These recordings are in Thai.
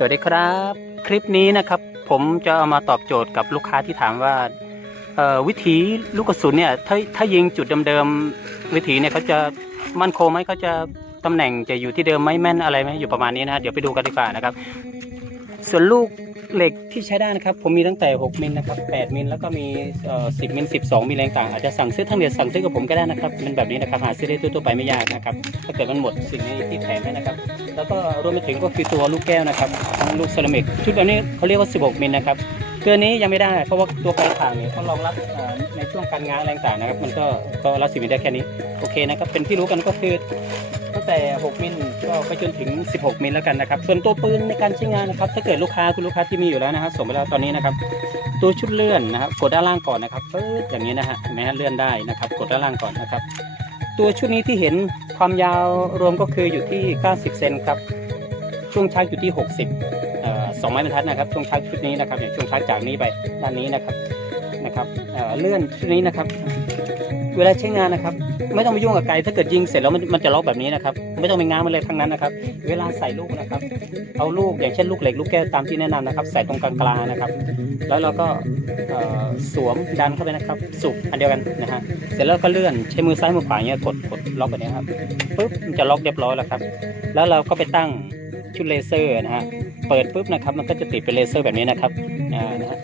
สวัสดีครับ คลิปนี้นะครับผมจะเอามาตอบโจทย์กับลูกค้าที่ถามว่าวิถีลูกกระสุนเนี่ยถ้าถ้ายิงจุดเดิมๆวิถีเนี่ยเขาจะมั่นคงไหมเขาจะตำแหน่งจะอยู่ที่เดิมไหมแม่นอะไรไหมอยู่ประมาณนี้นะฮะเดี๋ยวไปดูกันดีกว่านะครับ ส่วนลูกเหล็กที่ใช้ได้นะครับ ผมมีตั้งแต่ 6 มิลนะครับ 8 มิลแล้วก็มีเอ่อ10 มิล 12 มิลอะไรต่าง อาจจะสั่งซื้อทางเดียวสั่งซื้อกับผมก็ได้นะครับเป็นแบบนี้นะครับหาซื้อได้ทั่วๆไปไม่ยากนะครับถ้าเกิดมันหมดสิ่งนี้ที่แถมให้นะครับ แล้วก็รวมไปถึงก็คือตัวลูกแก้วนะครับทั้งลูกเซรามิกชุดแบบนี้เขาเรียกว่า 16 มิลนะครับเกินนี้ยังไม่ได้เพราะว่าตัวปลายทางเนี่ยเขารองรับในช่วงการง้างอะไรต่างนะครับ มันก็ก็รับสิบมิลได้แค่นี้โอเคนะครับเป็นที่รู้กันก็คือ แต่ 6 มิลก็ไปจนถึง 16 มิลแล้วกันนะครับ ส่วนตัวปืนในการใช้งานนะครับ ถ้าเกิดลูกค้าคุณลูกค้าที่มีอยู่แล้วนะครับส่งไปแล้วตอนนี้นะครับ ตัวชุดเลื่อนนะครับ กดด้านล่างก่อนนะครับปึ๊บอย่างนี้นะฮะเห็นไหมฮะเลื่อนได้นะครับ กดด้านล่างก่อนนะครับ ตัวชุดนี้ที่เห็นความยาวรวมก็คืออยู่ที่ 90 เซนครับ ช่วงชักอยู่ที่ 60เอ่อสองไม้บรรทัดนะครับ ช่วงชักชุดนี้นะครับเนี่ยช่วงชักจากนี้ไปด้านนี้นะครับนะครับเลื่อนชุดนี้นะครับ เวลาใช้งานนะครับ ไม่ต้องไปยุ่งกับไกลถ้าเกิดยิงเสร็จแล้วมันมันจะล็อกแบบนี้นะครับ ไม่ต้องไปง้างมันเลยทั้งนั้นนะครับ เวลาใส่ลูกนะครับ เอาลูกอย่างเช่นลูกเหล็กลูกแก้วตามที่แนะนำนะครับ ใส่ตรงกลางๆนะครับ แล้วเราก็สวมดันเข้าไปนะครับ สุกอันเดียวกันนะฮะเสร็จแล้วก็เลื่อนใช้มือซ้ายมือขวาเงี้ยกดกดล็อกแบบนี้ครับปุ๊บมันจะล็อกเรียบร้อยแล้วครับ แล้วเราก็ไปตั้งชุดเลเซอร์นะฮะเปิดปุ๊บนะครับมันก็จะติดเป็นเลเซอร์แบบนี้นะครับ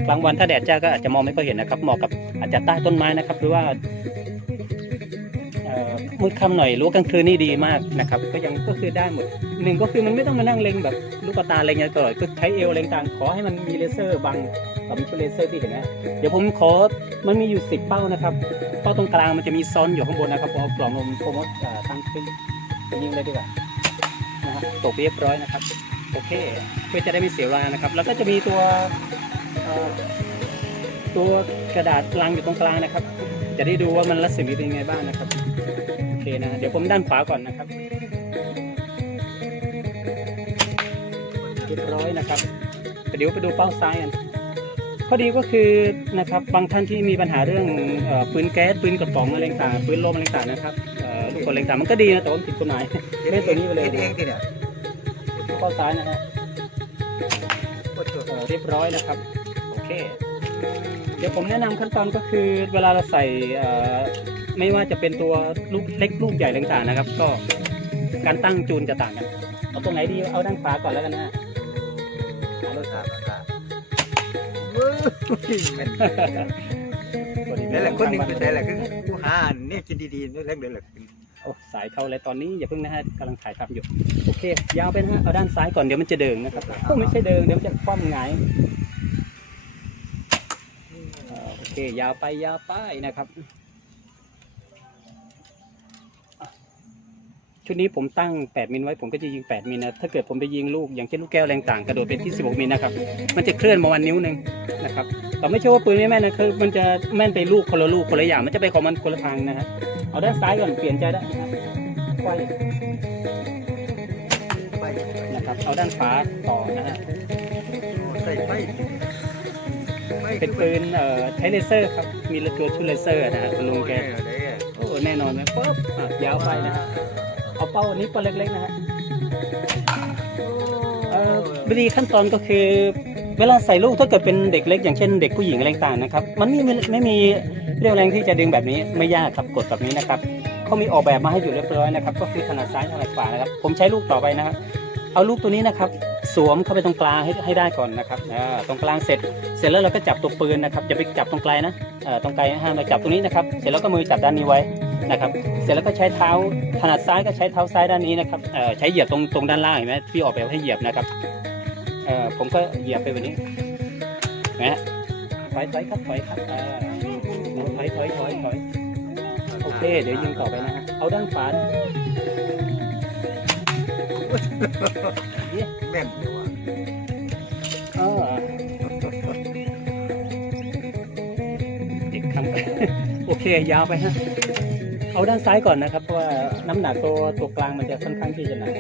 กลางวันถ้าแดดจ้าก็อาจจะมองไม่ค่อยเห็นนะครับเหมาะกับอาจจะใต้ต้นไม้นะครับ หรือว่า มืดค่ำหน่อยรือว่ากลางคืนนี่ดีมากนะครับ ก็ยังก็คือได้หมดหนึ่งก็คือมันไม่ต้องมานั่งเล็งแบบลูกตาเล็งอะไรตลอดก็ใช้เอวเล็งต่างขอให้มันมีเลเซอร์บังกับชุดเลเซอร์ที่เห็นนะเดี๋ยวผมขอมันมีอยู่สิบเป้านะครับเป้าตรงกลางมันจะมีซ้อนอยู่ข้างบนนะครับผมเอากล่องลมโปรโมทตั้งขึ้นยิงเลยดีกว่านะฮะตกเรียบร้อยนะครับโอเคเพื่อจะได้ไม่เสียเวลานะครับ แล้วก็จะมีตัวตัวกระดาษลังอยู่ตรงกลางนะครับ จะได้ดูว่ามันรัศมีเป็นยังไงบ้างนะครับ โอเคนะ เดี๋ยวผมด้านขวาก่อนนะครับเรียบร้อยนะครับเดี๋ยวไปดูเป้าซ้ายกันข้อดีก็คือนะครับบางท่านที่มีปัญหาเรื่องเอ่อปืนแก๊สปืนกระป๋องอะไรต่างๆปืนลมอะไรต่างๆนะครับเอ่อลูกกรดอะไรต่างๆมันก็ดีนะแต่ว่ามันผิดกฎหมายเล่นตัวนี้ไปเลยเองที่เนี่ยเข้าซ้ายนะฮะโคตรเอ่อเรียบร้อยนะครับ โอเค เดี๋ยวผมแนะนำขั้นตอนก็คือเวลาเราใส่เอ่อไม่ว่าจะเป็นตัวลูกเล็กลูกใหญ่อะไรต่างๆนะครับ ก็การตั้งจูนจะต่างกันเอาตรงไหนดีเอาด้านขวาก่อนแล้วกันนะฮะถามถามถามนั่นแหละคนหนึ่งเป็นแต่แหละคือผู้หาเนี่ยกินดีๆนี่เรื่องเดินแหละโอ้สายเข้าเลยตอนนี้อย่าเพิ่งนะฮะกำลังถ่ายทำอยู่ โอเค ยาวไปนะฮะเอาด้านซ้ายก่อนเดี๋ยวมันจะเดิงนะครับก็ไม่ใช่เดิงเดี๋ยวมันจะคว่ำหงาย เคยาวไปยาวไปนะครับ ชุดนี้ผมตั้ง 8 มิลไว้ผมก็จะยิง 8 มิลนะ ถ้าเกิดผมไปยิงลูกอย่างเช่นลูกแก้วแรงต่างกระโดดเป็นที่ 16 มิลนะครับ มันจะเคลื่อนมาวันนิ้วหนึ่งนะครับแต่ไม่ใช่ว่าปืนไม่แม่นนะคือมันจะแม่นไปลูกคนละลูกคนละอย่าง มันจะไปของมันคนละทางนะฮะเอาด้านซ้ายก่อนเปลี่ยนใจได้นะครับไขว้ไปนะครับ เอาด้านขวาต่อนะฮะใส่ไป เป็นปืนเอ่อใช้เลเซอร์ครับ มีตัวชุดเลเซอร์นะฮะคุณลุงแก โอ้แน่นอนไหมปุ๊บอะยาวไปนะฮะเอาเป้าอันนี้ก็เล็กๆนะฮะเอ่อวิธีขั้นตอนก็คือ เวลาใส่ลูกถ้าเกิดเป็นเด็กเล็ก อย่างเช่นเด็กผู้หญิงอะไรต่างนะครับ มันไม่มีไม่มีเรี่ยวแรงที่จะดึงแบบนี้ไม่ยากครับกดแบบนี้นะครับเขามีออกแบบมาให้อยู่เรียบร้อยนะครับ ก็คือถนัดซ้ายถนัดขวานะครับ ผมใช้ลูกต่อไปนะครับเอาลูกตัวนี้นะครับ สวมเข้าไปตรงกลางให้ให้ได้ก่อนนะครับตรงกลางเสร็จ เสร็จแล้วเราก็จับตัวปืนนะครับอย่าไปจับตรงไกลนะตรงไกลห้ามมาจับตรงนี้นะครับ เสร็จแล้วก็มือจับด้านนี้ไว้นะครับ เสร็จแล้วก็ใช้เท้าถนัดซ้ายก็ใช้เท้าซ้ายด้านนี้นะครับใช้เหยียบตรงตรงด้านล่างเห็นไหมพี่ออกแบบให้เหยียบนะครับผมก็เหยียบไปแบบนี้นะฮะถอยถอยครับถอยครับถอยถอยถอยถอยโอเค เดี๋ยวยิงต่อไปนะฮะเอาด้านขวา นะแม่นอยู่ว่ะเออเด็กคำโอเคยาวไปฮะ เอาด้านซ้ายก่อนนะครับ เพราะว่าน้ำหนักตัวตัวกลางมันจะค่อนข้างที่จะหนัก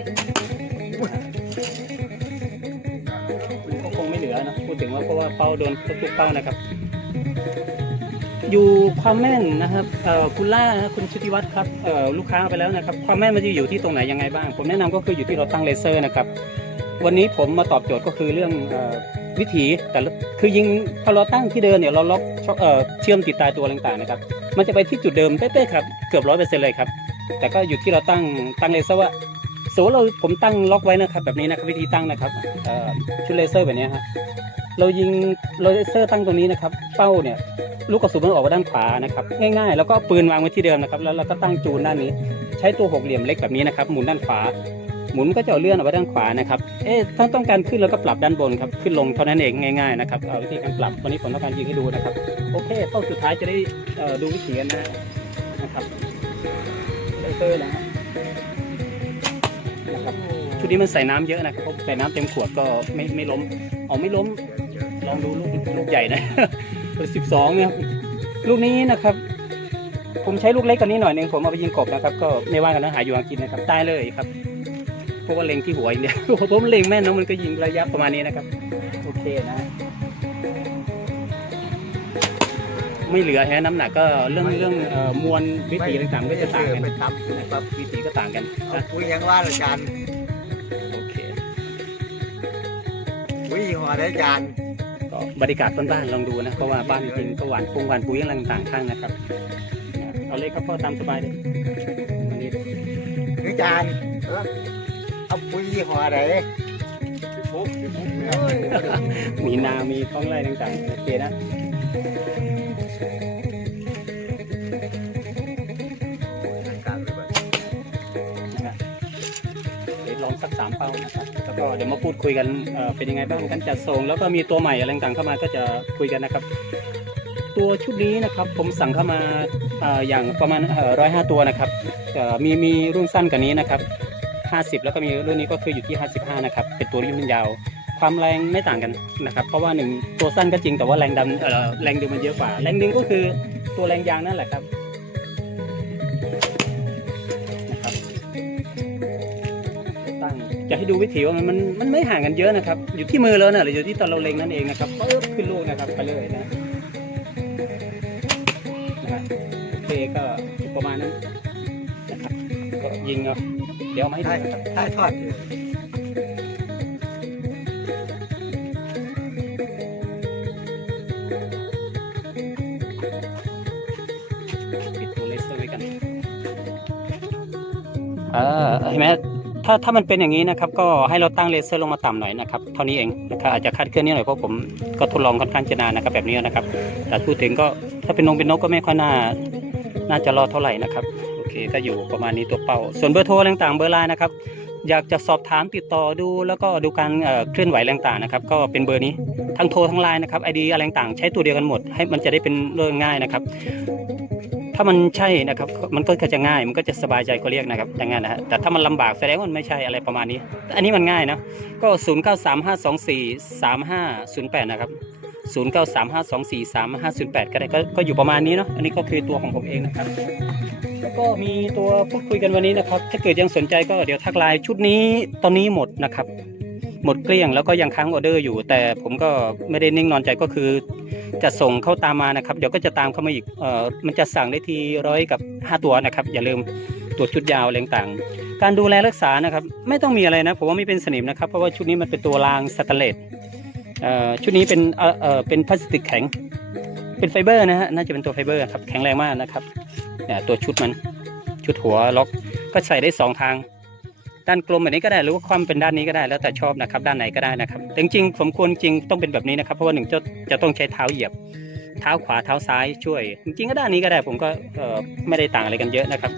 ก็คงไม่เหลือนะพูดถึงว่าเพราะว่าเป้าโดนทุกเป้านะครับ อยู่ความแม่นนะครับคุณล่าคุณชุติวัฒน์ครับลูกค้าไปแล้วนะครับ ความแม่นมันจะอยู่ที่ตรงไหนยังไงบ้าง ผมแนะนำก็คืออยู่ที่เราตั้งเลเซอร์นะครับ วันนี้ผมมาตอบโจทย์ก็คือเรื่องอวิถีแต่คือยิงพอเราตั้งที่เดิมเนี่ยเราล็อกเออเชื่อมติดตายตัวต่างๆนะครับ มันจะไปที่จุดเดิมเป๊ะๆครับเกือบร้อยเปอร์เซ็นต์เลยครับ แต่ก็อยู่ที่เราตั้งตั้งเลเซอร์ว่าสมมติเราผมตั้งล็อกไว้นะครับ แบบนี้นะครับวิธีตั้งนะครับชุดเลเซอร์แบบนี้ฮะเรายิงเลเซอร์ตั้งตรงนี้นะครับ เป้าเนี่ยลูกกระสุนมันออกมาด้านขวานะครับง่ายๆ แล้วก็ปืนวางไว้ที่เดิมนะครับ แล้วเราก็ตั้งจูนด้านนี้ ใช้ตัวหกเหลี่ยมเล็กแบบนี้นะครับ หมุนด้านขวา หมุนก็จะเอาเลื่อนออกไปด้านขวานะครับ เอ๊ะถ้าต้องการขึ้นเราก็ปรับด้านบนครับ ขึ้นลงเท่านั้นเองง่ายๆนะครับเอาวิธีการปรับวันนี้ผมต้องการยิงให้ดูนะครับ โอเคเป้าสุดท้ายจะได้ดูวิธีกันนะนะครับเลเซอร์นะฮะนะครับชุดนี้มันใส่น้ำเยอะนะครับใส่น้ำเต็มขวดก็ไม่ไม่ล้มเอาไม่ล้ม ลองดูลูกลูกใหญ่นะสิบสองเนี่ยลูกนี้นะครับผมใช้ลูกเล็กกว่านี้หน่อยหนึงผมเอาไปยิงกบนะครับ ก็ไม่ว่ากันนะหาอยู่หากินนะครับตายเลยครับ เพราะว่าเล็งที่หัวอย่างเดียวผมเล็งแม่นเนอะมันก็ยิงระยะประมาณนี้นะครับโอเคนะ ไม่เหลือแฮะน้ำหนักก็เรื่องเรื่องเอ่อมวลวิถีต่างๆก็จะต่างกันไปตับนะครับวิถีก็ต่างกันเอานะปุ๋ยยังว่าอาจารย์โอเคปุ๋ยยี่ห้อได้อาจารย์ก็บรรยากาศบ้านๆลองดูนะเพราะว่าบ้านจริงก็หวานปุงหวานปุ๋ยอะไรต่างๆข้างนะครับนะเอาเลยครับพ่อตามสบายเลยอันนี้ อาจารย์ เอาปุ๋ยยี่ห้อไหนมีนามีท้องไร่ต่างๆโอเคนะนะเดี๋ยวลองสักสามเป้านะครับแล้วก็เดี๋ยวมาพูดคุยกันเเป็นยังไงบ้างกันจัดส่งแล้วก็มีตัวใหม่อะไรต่างๆเข้ามาก็จะคุยกันนะครับ ตัวชุดนี้นะครับผมสั่งเข้ามาออย่างประมาณร้อยห้าตัวนะครับมีมีรุ่นสั้นกว่านี้นะครับ ห้าสิบแล้วก็มีรุ่นนี้ก็คืออยู่ที่ห้าสิบห้านะครับ เป็นตัวรุ่นยาว ความแรงไม่ต่างกันนะครับ เพราะว่าหนึ่งตัวสั้นก็จริงแต่ว่าแรงดันแรงดึงมันเยอะกว่า แรงดึงก็คือตัวแรงยางนั่นแหละครับนะครับตั้งจะให้ดูวิถีว่ามันมันมันไม่ห่างกันเยอะนะครับ อยู่ที่มือเราเนะหรืออยู่ที่ตอนเราเล็งนั่นเองนะครับปึ๊บขึ้นลูกนะครับไปเลยนะนะครับโอเคก็ประมาณนั้น ยิงเอาเดี๋ยวเอามาให้ดูถ่ายนะครับถ่ายทอดปิดตัวเลเซอร์ไว้กันเออเห็นไหมถ้าถ้ามันเป็นอย่างนี้นะครับ ก็ให้เราตั้งเลเซอร์ลงมาต่ำหน่อยนะครับเท่านี้เองนะครับอาจจะคาดเคลื่อนนิดหน่อยเพราะผมก็ทดลองค่อนข้างจะนานนะครับแบบนี้นะครับ แต่พูดถึงก็ถ้าเป็นนงเป็นนกก็ไม่ค่อยน่า น่าจะรอเท่าไหร่นะครับโอเคก็อยู่ประมาณนี้ตัวเป้า ส่วนเบอร์โทรต่างๆเบอร์ไลน์นะครับอยากจะสอบถามติดต่อดูแล้วก็ดูการเคลื่อนไหวต่างๆนะครับก็เป็นเบอร์นี้ทั้งโทรทั้งไลน์นะครับไอดีอะไรต่างใช้ตัวเดียวกันหมด ให้มันจะได้เป็นเรื่องง่ายนะครับ ถ้ามันใช่นะครับมันก็จะง่ายมันก็จะสบายใจก็เรียกนะครับอย่างนั้นนะฮะแต่ถ้ามันลำบากแสดงว่ามันไม่ใช่อะไรประมาณนี้ อันนี้มันง่ายนะก็ 0 9 3 5 2 4 3 5 0 8 นะครับ 0 9 3 5 2 4 3 5 0 8 ก็ได้ก็ก็อยู่ประมาณนี้เนาะอันนี้ก็คือตัวของผมเองนะครับ แล้วก็มีตัวพูดคุยกันวันนี้นะครับ ถ้าเกิดยังสนใจก็เดี๋ยวทักไลน์ชุดนี้ตอนนี้หมดนะครับ หมดเกลี้ยงแล้วก็ยังค้างออเดอร์อยู่ แต่ผมก็ไม่ได้นิ่งนอนใจก็คือ จะส่งเข้าตามมานะครับ เดี๋ยวก็จะตามเข้ามาอีกเอ่อมันจะสั่งได้ทีร้อยกับ 5 ตัวนะครับ อย่าลืมตัวชุดยาวอะไรต่างการดูแลรักษานะครับ ไม่ต้องมีอะไรนะผมว่าไม่เป็นสนิมนะครับ เพราะว่าชุดนี้มันเป็นตัวรางสแตนเลส ชุดนี้เป็นเอ่อเป็นพลาสติกแข็ง เป็นไฟเบอร์นะฮะน่าจะเป็นตัวไฟเบอร์ครับแข็งแรงมากนะครับเนี่ยตัวชุดมันชุดหัวล็อกก็ใส่ได้สองทาง ด้านกลมแบบนี้ก็ได้หรือว่าความเป็นด้านนี้ก็ได้แล้วแต่ชอบนะครับ ด้านไหนก็ได้นะครับแต่จริงๆผมควรจริงต้องเป็นแบบนี้นะครับ เพราะว่าหนึ่งจะจะต้องใช้เท้าเหยียบเท้าขวาเท้าซ้ายช่วย จริงๆก็ด้านนี้ก็ได้ผมก็ไม่ได้ต่างอะไรกันเยอะนะครับ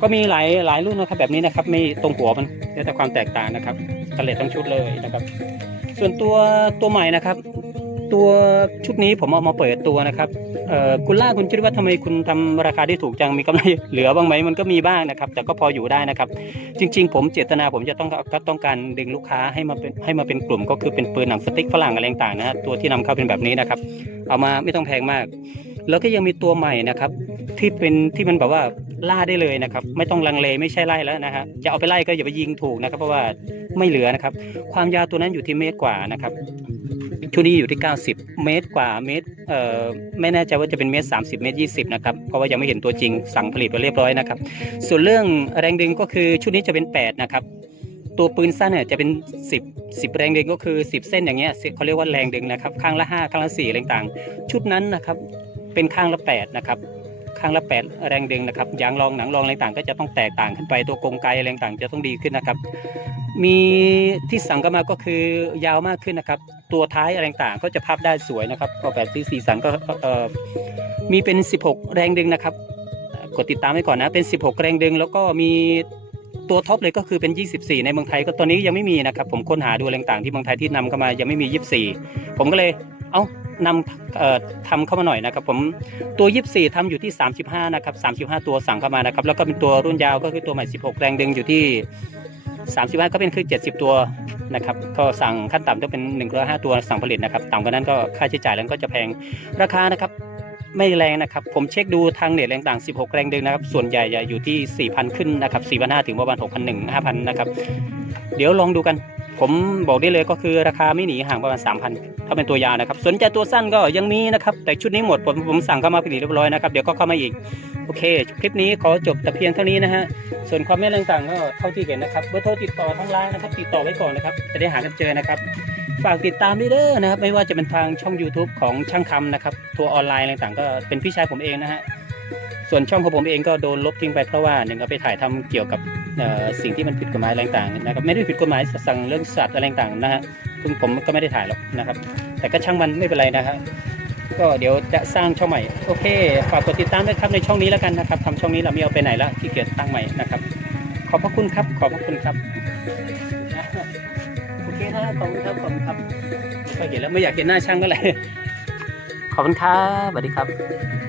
ก็มีหลายหลายรุ่นนะครับแบบนี้นะครับไม่ตรงหัวมันแล้วแต่ความแตกต่างนะครับตะเลตทั้งชุดเลยนะครับ ส่วนตัวตัวใหม่นะครับ ตัวชุดนี้ผมเอามาเปิดตัวนะครับเอ่อคุณล่าคุณคิดว่าทำไมคุณทำราคาได้ถูกจังมีกำไรเหลือบ้างไหมมันก็มีบ้างนะครับ แต่ก็พออยู่ได้นะครับ จริง ๆ ผมเจตนาผมจะต้องก็ต้องการดึงลูกค้าให้มาเป็นให้มาเป็นกลุ่ม ก็คือเป็นปืนหนังสติ๊กฝรั่งอะไรต่างๆนะฮะตัวที่นำเข้าเป็นแบบนี้นะครับ เอามาไม่ต้องแพงมาก แล้วก็ยังมีตัวใหม่นะครับ ที่เป็นที่มันแบบว่าล่าได้เลยนะครับ ไม่ต้องลังเลไม่ใช่ไล่แล้วนะฮะจะเอาไปไล่ก็อย่าไปยิงถูกนะครับ เพราะว่าไม่เหลือนะครับ ความยาวตัวนั้นอยู่ที่เมตรกว่านะครับชุดนี้อยู่ที่ 90 เมตรกว่าเมตรเอ่อไม่แน่ใจว่าจะเป็นเมตร 30 เมตร 20 นะครับ เพราะว่ายังไม่เห็นตัวจริงสั่งผลิตไปเรียบร้อยนะครับ ส่วนเรื่องแรงดึงก็คือชุดนี้จะเป็น 8 นะครับ ตัวปืนสั้นเนี่ยจะเป็น 10 10 แรงดึงก็คือ 10 เส้นอย่างเงี้ยเขาเรียกว่าแรงดึงนะครับ ข้างละ 5 ข้างละ4อะไรต่าง ชุดนั้นนะครับ เป็นข้างละ8นะครับข้างละ8แรงดึงนะครับยางรองหนังรองอะไรต่างก็จะต้องแตกต่างขึ้นไปตัวกลไกอะไรต่างจะต้องดีขึ้นนะครับ มีที่สั่งกันมาก็คือยาวมากขึ้นนะครับ ตัวท้ายอะไรต่างก็จะพับได้สวยนะครับออแบบสีสีสันก็มีเป็น 16 แรงดึงนะครับ กดติดตามไว้ก่อนนะเป็น 16 แรงดึง แล้วก็มีตัวท็อปเลยก็คือเป็น 24 ในเมืองไทยก็ตัวนี้ยังไม่มีนะครับ ผมค้นหาดูอะไรต่างที่เมืองไทยที่นำเข้ามายังไม่มี 24 ผมก็เลย เอานำเอ่อทำเข้ามาหน่อยนะครับ ผมตัว 24ทำอยู่ที่ 35 นะครับ 35 ตัวสั่งเข้ามานะครับ แล้วก็เป็นตัวรุ่นยาวก็คือตัวใหม่ 16 แรงดึงอยู่ที่ 35 ก็เป็นคือ 70 ตัวนะครับ ก็สั่งขั้นต่ำต้องเป็น 105 ตัวสั่งผลิตนะครับ ต่ำกว่านั้นก็ค่าใช้จ่ายแล้วก็จะแพงราคานะครับไม่แรงนะครับ ผมเช็คดูทางเน็ตแรงต่าง 16 แรงดึงนะครับ ส่วนใหญ่จะอยู่ที่ 4,000 ขึ้นนะครับ4,500ถึงประมาณ6,100 5,000 นะครับ เดี๋ยวลองดูกัน ผมบอกได้เลยก็คือราคาไม่หนีห่างประมาณ3,000ถ้าเป็นตัวยาวนะครับ สนใจตัวสั้นก็ยังมีนะครับ แต่ชุดนี้หมดผมผมสั่งเข้ามาผลิตเรียบร้อยนะครับ เดี๋ยวก็เข้ามาอีก โอเค คลิปนี้ขอจบแต่เพียงเท่านี้นะฮะ ส่วนความแม่นต่างๆ ก็เท่าที่เห็นนะครับ เบอร์โทรติดต่อทางไลน์นะครับ ติดต่อไว้ก่อนนะครับ จะได้หากันเจอนะครับ ฝากติดตามด้วยเด้อนะครับ ไม่ว่าจะเป็นทางช่อง YouTube ของช่างคำนะครับ ทัวร์ออนไลน์อะไรต่างๆ ก็เป็นพี่ชายผมเองนะฮะ ส่วนช่องของผมเองก็โดนลบทิ้งไปเพราะว่าหนึ่งเอาไปถ่ายทำเกี่ยวกับสิ่งที่มันผิดกฎหมายอะไรต่างๆนะครับไม่ได้ผิดกฎหมายสั่งเรื่องสัตว์อะไรต่างๆนะฮะซึ่งผมก็ไม่ได้ถ่ายหรอกนะครับ แต่ก็ช่างมันไม่เป็นไรนะฮะก็เดี๋ยวจะสร้างช่องใหม่โอเคฝากกดติดตามด้วยครับในช่องนี้แล้วกันนะครับทำช่องนี้เราไม่เอาไปไหนแล้วที่เกียจตั้งใหม่นะครับ ขอบพระคุณครับ ขอบพระคุณครับโอเคนะขอบคุณครับขอบคุณครับก็เห็นแล้วไม่อยากเห็นหน้าช่างก็เลยขอบคุณครับสวัสดีครับ